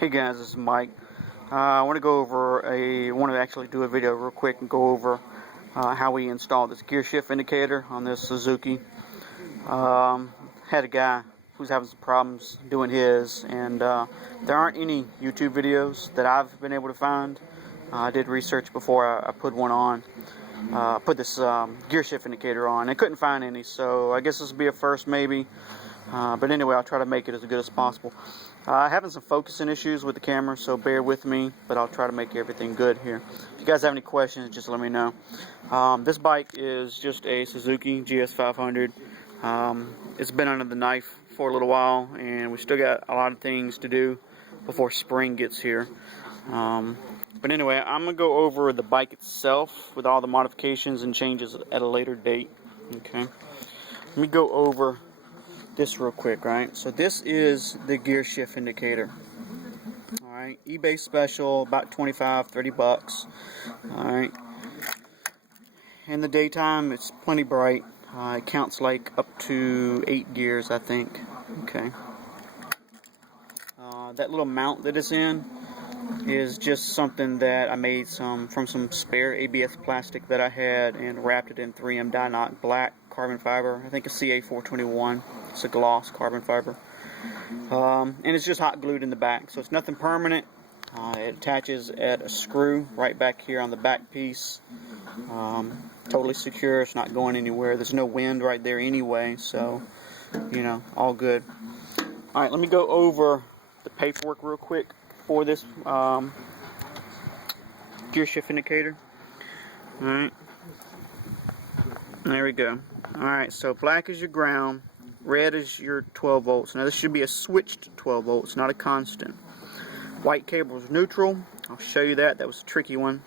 Hey guys, this is Mike. I want to actually do a video real quick and go over how we install this gear shift indicator on this Suzuki. Had a guy who's having some problems doing his, and there aren't any YouTube videos that I've been able to find. I did research before I put one on. Put this gear shift indicator on. I couldn't find any, so I guess this will be a first maybe. But anyway, I'll try to make it as good as possible. Having some focusing issues with the camera, so bear with me, but I'll try to make everything good here. If you guys have any questions, just let me know. This bike is just a Suzuki GS500. It's been under the knife for a little while, and we still got a lot of things to do before spring gets here. But anyway, I'm going to go over the bike itself with all the modifications and changes at a later date. Okay. Let me go over this real quick, right? So this is the gear shift indicator. Alright, eBay special, about 25-30 bucks. Alright. In the daytime, it's plenty bright. It counts like up to 8 gears, I think. Okay. That little mount that it's in is just something that I made from some spare ABS plastic that I had and wrapped it in 3M Di-NOC black carbon fiber. I think it's CA421. It's a gloss carbon fiber. And it's just hot glued in the back, so it's nothing permanent. It attaches at a screw right back here on the back piece. Totally secure. It's not going anywhere. There's no wind right there anyway, so you know, all good. Alright, let me go over the paperwork real quick for this gear shift indicator. Alright, there we go. Alright, so black is your ground, red is your 12 volts. Now this should be a switched 12 volts, not a constant. White cable is neutral. I'll show you that. That was a tricky one.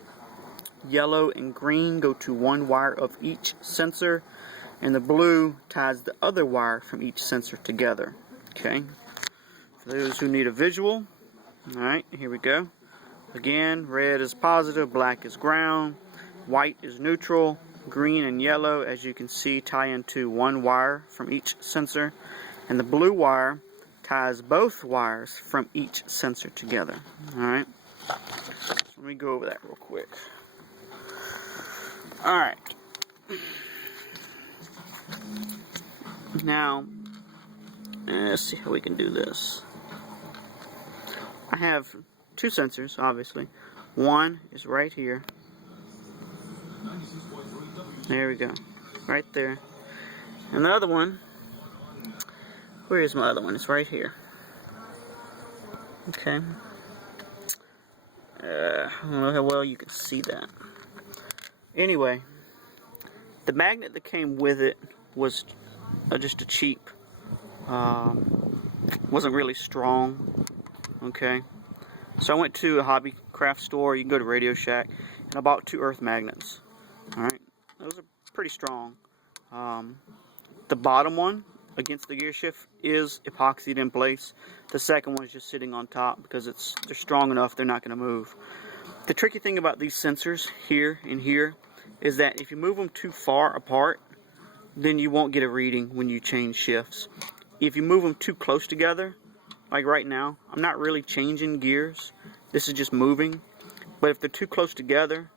Yellow and green go to one wire of each sensor, and the blue ties the other wire from each sensor together. Okay. For those who need a visual, alright, here we go. Again, red is positive, black is ground, white is neutral, green and yellow, as you can see, tie into one wire from each sensor, and the blue wire ties both wires from each sensor together. Alright, so let me go over that real quick. Alright, now let's see how we can do this. I have two sensors, obviously. One is right here. There we go. Right there. And the other one, where is my other one? It's right here. Okay. I don't know how well you can see that. Anyway, the magnet that came with it was just a cheap, wasn't really strong. Okay. So I went to a hobby craft store. You can go to Radio Shack, and I bought 2 earth magnets. Alright. Those are pretty strong. The bottom one against the gear shift is epoxied in place. The second one is just sitting on top because they're strong enough they're not going to move. The tricky thing about these sensors here and here is that if you move them too far apart, then you won't get a reading when you change shifts. If you move them too close together, like right now, I'm not really changing gears. This is just moving. But if they're too close together,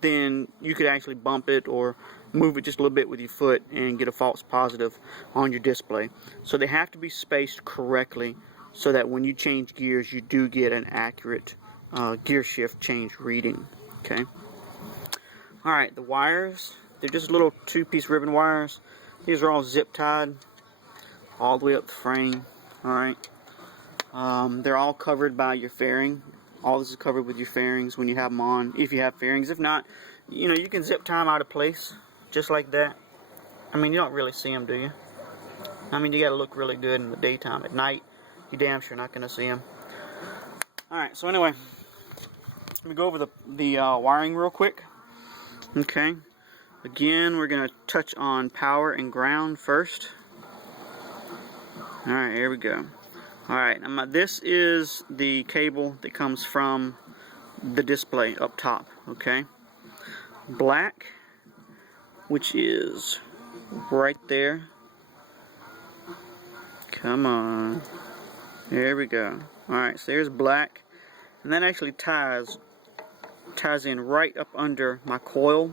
then you could actually bump it or move it just a little bit with your foot and get a false positive on your display. So they have to be spaced correctly so that when you change gears, you do get an accurate gear shift change reading. Okay. Alright, the wires, they're just little 2-piece ribbon wires. These are all zip tied all the way up the frame. Alright. They're all covered by your fairing. All this is covered with your fairings when you have them on, if you have fairings. If not, you know, you can zip tie them out of place, just like that. I mean, you don't really see them, do you? I mean, you gotta look really good in the daytime. At night, you damn sure not gonna see them. Alright, so anyway, let me go over the wiring real quick. Okay. Again, we're gonna touch on power and ground first. Alright, here we go. Alright, this is the cable that comes from the display up top, okay? Black, which is right there. Come on. There we go. Alright, so there's black. And that actually ties in right up under my coil,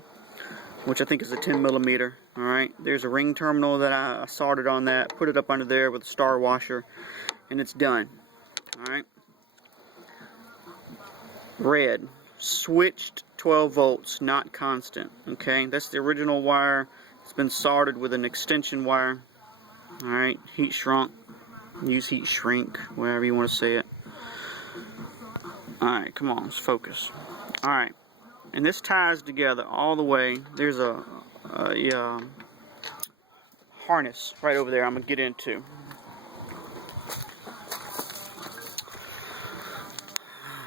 which I think is a 10mm. Alright, there's a ring terminal that I soldered on that, put it up under there with a star washer, and it's done. Alright. Red. Switched 12 volts, not constant. Okay, that's the original wire. It's been soldered with an extension wire. Alright, heat shrunk. Use heat shrink, whatever you want to say it. Alright, come on, let's focus. Alright, and this ties together all the way. There's a harness right over there I'm going to get into.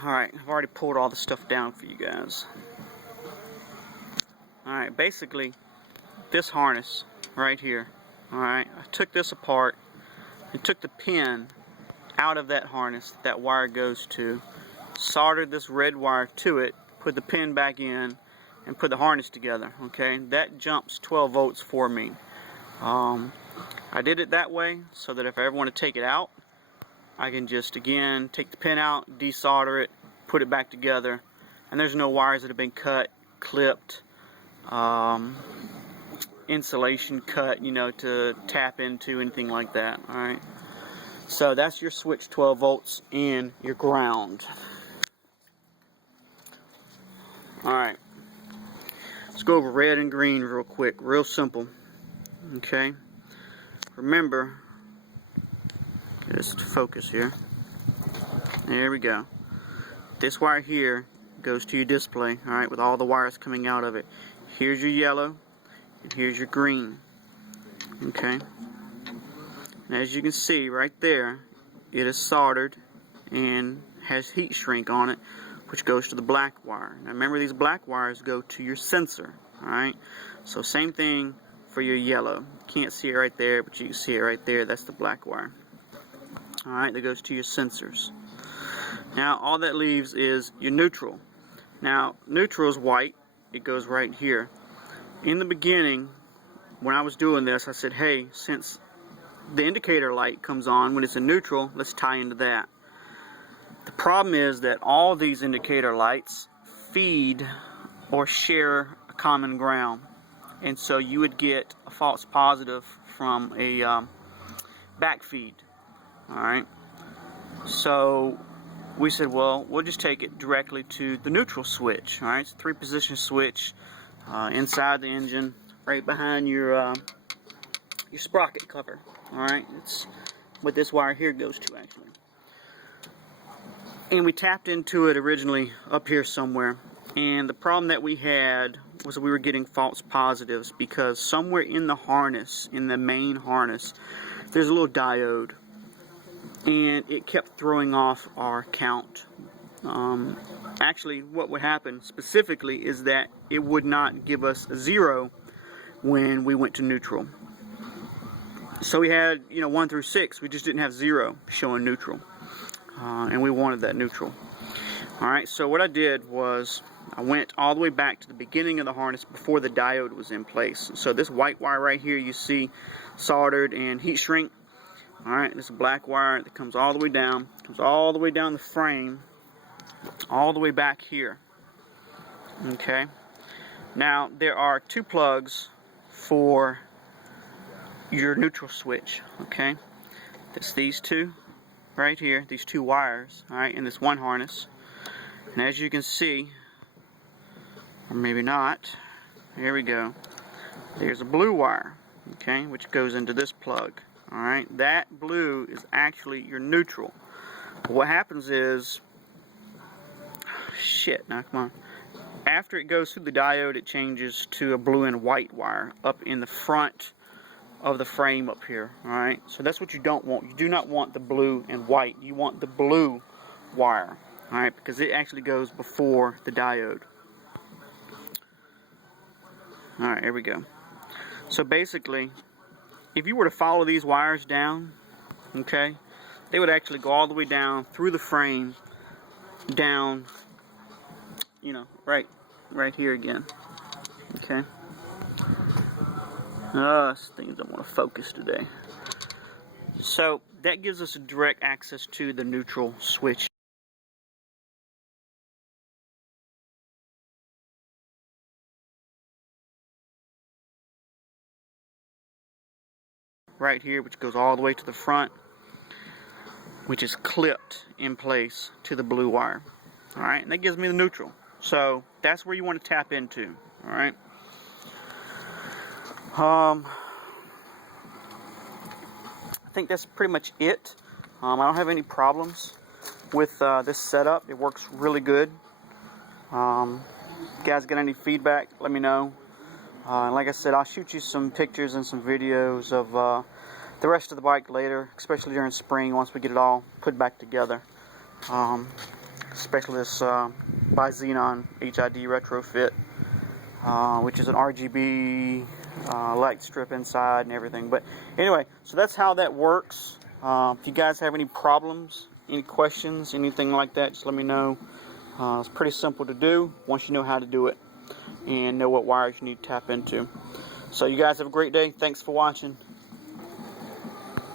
Alright, I've already pulled all the stuff down for you guys. Alright, basically, this harness right here. Alright, I took this apart and took the pin out of that harness that wire goes to, soldered this red wire to it, put the pin back in, and put the harness together. Okay, that jumps 12 volts for me. I did it that way so that if I ever want to take it out, I can just again take the pin out, desolder it, put it back together, and there's no wires that have been cut, clipped, insulation cut, you know, to tap into, anything like that. Alright, so that's your switch 12 volts and your ground. Alright, let's go over red and green real quick, real simple. Okay, remember, get this to focus here. There we go. This wire here goes to your display, alright, with all the wires coming out of it. Here's your yellow, and here's your green. Okay, and as you can see right there, it is soldered and has heat shrink on it, which goes to the black wire. Now remember, these black wires go to your sensor. Alright, so same thing for your yellow. Can't see it right there, but you can see it right there. That's the black wire. Alright, that goes to your sensors. Now all that leaves is your neutral. Now neutral is white. It goes right here. In the beginning, when I was doing this, I said, hey, since the indicator light comes on when it's in neutral, let's tie into that. The problem is that all these indicator lights feed or share a common ground, and so you would get a false positive from a backfeed. Alright, so we said, well, we'll just take it directly to the neutral switch. Alright, it's a 3-position switch inside the engine, right behind your sprocket cover. Alright, it's what this wire here goes to, actually. And we tapped into it originally up here somewhere, and the problem that we had was we were getting false positives because somewhere in the harness, in the main harness, there's a little diode, and it kept throwing off our count. Actually, what would happen specifically is that it would not give us a 0 when we went to neutral. So we had, 1 through 6, we just didn't have 0 showing neutral. And we wanted that neutral. Alright, so what I did was I went all the way back to the beginning of the harness before the diode was in place. So this white wire right here you see soldered and heat shrink. Alright, this black wire that comes all the way down, the frame, all the way back here. Okay, now there are 2 plugs for your neutral switch. Okay, it's these 2 right here, these 2 wires, alright, in this one harness. And as you can see, or maybe not, here we go, there's a blue wire, okay, which goes into this plug. Alright, that blue is actually your neutral. What happens is, now come on, after it goes through the diode, it changes to a blue and white wire up in the front of the frame up here. Alright, so that's what you don't want. You do not want the blue and white. You want the blue wire. Alright, because it actually goes before the diode. Alright, here we go. So basically, if you were to follow these wires down, okay, they would actually go all the way down through the frame, down, right here again. Okay. This thing doesn't want to focus today. So that gives us direct access to the neutral switch. Right here, which goes all the way to the front, which is clipped in place to the blue wire. Alright, and that gives me the neutral. So that's where you want to tap into. Alright. I think that's pretty much it. I don't have any problems with this setup. It works really good. If you guys get any feedback, let me know. Like I said, I'll shoot you some pictures and some videos of the rest of the bike later, especially during spring once we get it all put back together. Especially this by Xenon HID retrofit, which is an RGB light strip inside and everything. But anyway, so that's how that works. If you guys have any problems, any questions, anything like that, just let me know. It's pretty simple to do once you know how to do it and know what wires you need to tap into. So you guys have a great day. Thanks for watching.